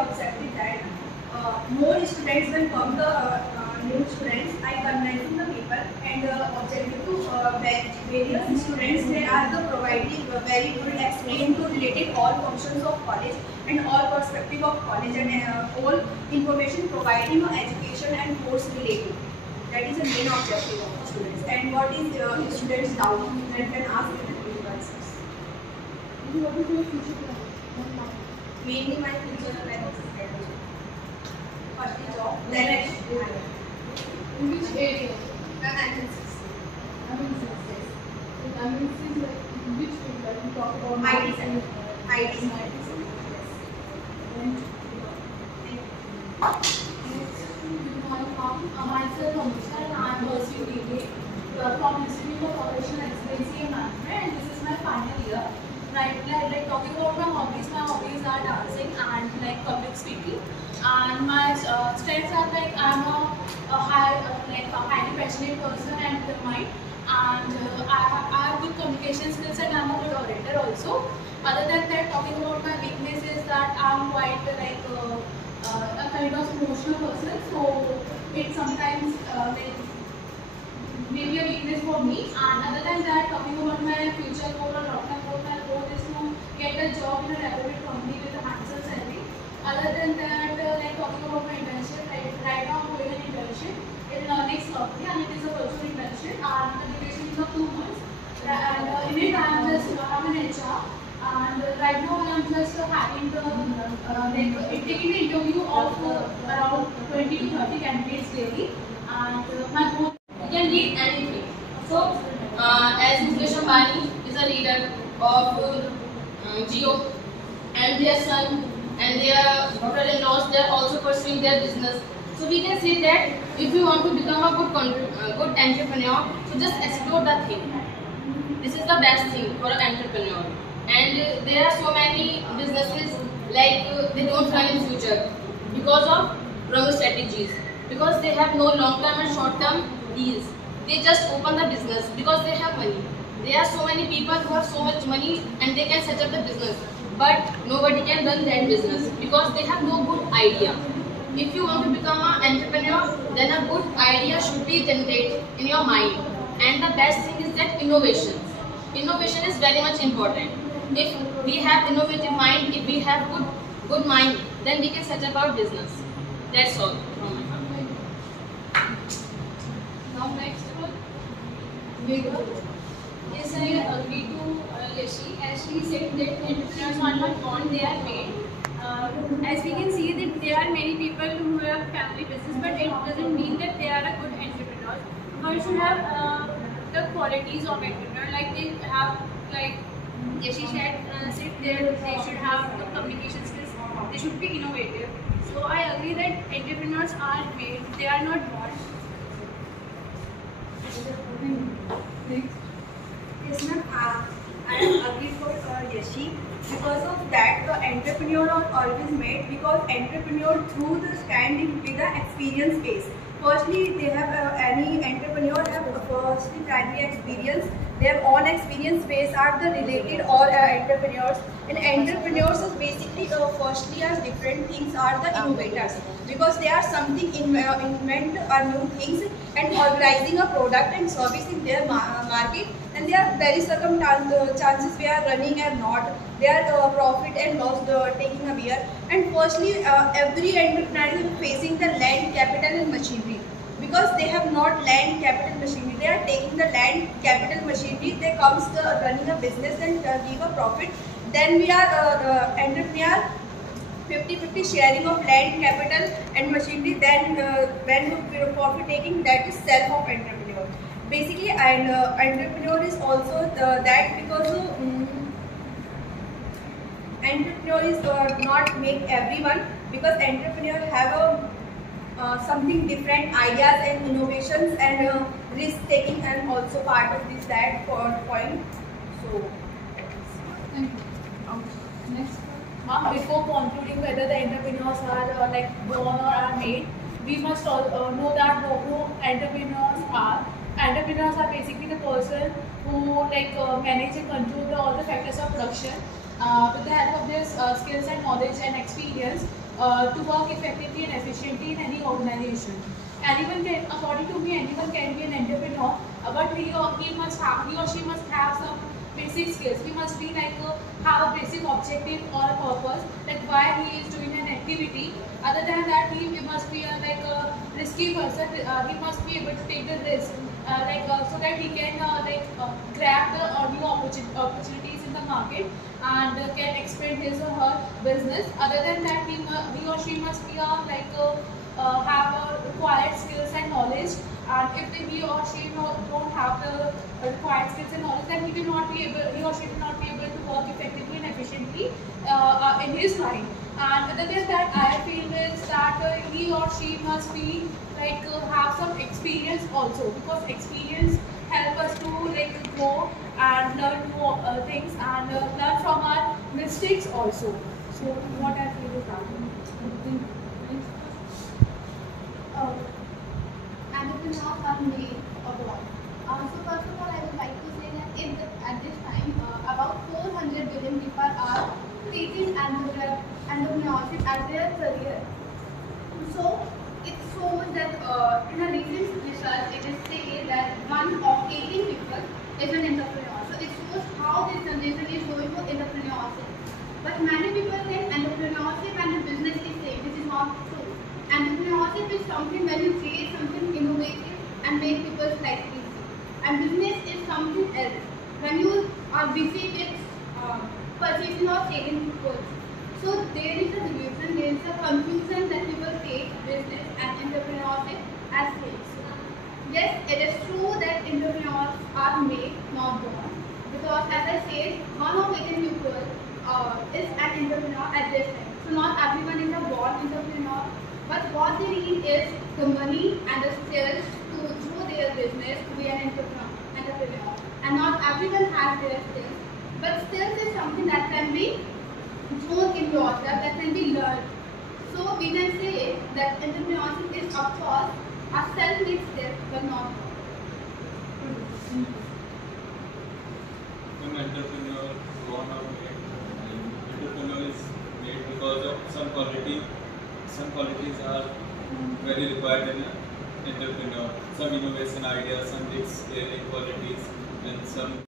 objective that more students will come the new students. I convincing the people and objective to various students. They are the providing very good explain to related all functions of college and all perspective of college and all information providing education and course related. That is the main objective of students. And what is students' doubt? They can ask in the answers. What is your future plan? Mainly my future plan is first job, then I In which area? analysis. Analysis. In analysis, like in which field? Like you talk about IT center. IT center. Myself, Amisha, and I am pursuing BA from Institute of Operational Excellency and Management, and this is my final year. Right, like talking about my hobbies are dancing and like public speaking. And my strengths are like I'm a highly passionate person and determined, and I have good communication skills and I'm a good orator also. Other than that, talking about my weakness is that I'm quite a kind of emotional person, so it sometimes maybe a weakness for me. And other than that, talking about my future goal or long-term goal, my goal is to get a job in a reputed company with a handsome salary. Other than that, like talking about my internship, right now I'm doing an internship in next company, and it is a virtual internship, and the duration is of 2 months. And in it, I'm an HR. And right now I am just having the taking the interview of around 20 to 30 candidates daily, and my goal. You can lead anything. So, as Mukesh Ambani is a leader of Jio, and their son and their daughter-in-laws, they are also pursuing their business. So we can say that if you want to become a good entrepreneur, so just explore the thing. This is the best thing for an entrepreneur. And there are so many businesses like they don't run in future because of wrong strategies, because they have no long-term and short-term deals. They just open the business because they have money. There are so many people who have so much money and they can set up the business, but nobody can run that business because they have no good idea. If you want to become an entrepreneur, then a good idea should be generated in your mind. And the best thing is that innovation. Innovation is very much important. If we have innovative mind, if we have good mind, then we can set up our business. That's all from my part. Now next one, Vega. Yes, I agree to Yashi, as she said that entrepreneurs are not born, they are made. As we can see that there are many people who have family business, but it doesn't mean that they are a good entrepreneur. One should have the qualities of entrepreneur, like they have, like Yashi said they should have good communication skills, they should be innovative. So I agree that entrepreneurs are made, they are not born. Yes, ma'am. I am agree for Yashi. Because of that, the entrepreneur are always made, because entrepreneur through the standing with the experience base. Firstly, they have any entrepreneur have firstly primary experience. Their own experience base are the related or entrepreneurs. And entrepreneurs is basically firstly as different things are the innovators, because they are something invent new things and organizing a product and service in their market. And there are very chances we are running or not. They are profit and loss taking a beer. And firstly, every entrepreneur is facing the land, capital and machinery, because they have not land, capital, machinery. They are taking the land, capital, machinery. They comes running a business and give a profit. Then we are entrepreneur 50-50 sharing of land, capital and machinery. Then when profit taking, that is self of entrepreneur. Basically, and entrepreneur is also that, because entrepreneur is not make everyone, because entrepreneur have a something different ideas and innovations and risk taking, and also part of this that point. So Thank you. Next one. Before concluding whether the entrepreneurs are like born or are made, we must all know that who entrepreneurs are. Entrepreneurs are basically the person who like manage and control all the factors of production with the help of their skills and knowledge and experience. to work effectively and efficiently in any organization. Anyone can, according to me, anyone can be an entrepreneur, but he or she must have some basic skills. He must be like have a basic objective or a purpose, like why he is doing an activity. Other than that, he must be a risky person. He must be able to take the risk, so that he can grab the new opportunities in the market and can expand his or her business. Other than that, he or she must be have required skills and knowledge. And if he or she don't have the required skills and knowledge, then he or she will not be able to work effectively and efficiently in his line. And other than that, I feel is that he or she must be have some experience also, because experience help us to grow and learn new things and learn from our mistakes also. So what I feel is that. Entrepreneurs are made abroad. So first of all, I would like to say that at this time, about 400 billion people are taking entrepreneurship as their career. So it's so much that in a recent research, it is said that 1 of 18 people is an entrepreneur. So it shows how this generation is going for entrepreneurship. But many people think entrepreneurship and the business is same, which is not true. Entrepreneurship is something when you create something innovative and make people's life easy. And business is something else. When you are busy with purchasing or selling goods. So there is a division, there is a confusion that people take business and entrepreneurship as things. Yes, it is true that entrepreneurs are made, not born. Because as I said, 1 of 18 people is an entrepreneur at this time. So not everyone is a born entrepreneur. But what they need is the money and the skills to do their business to be an entrepreneur. And not everyone has their skills. But skills is something that can be grown in yourself, that can be learned. So we can say that entrepreneurship is of course a self-made skill, but not. An entrepreneur born or made. Entrepreneur is made because of some quality. Some qualities are very required in an entrepreneur. Some innovation ideas, some risk scaling qualities, and some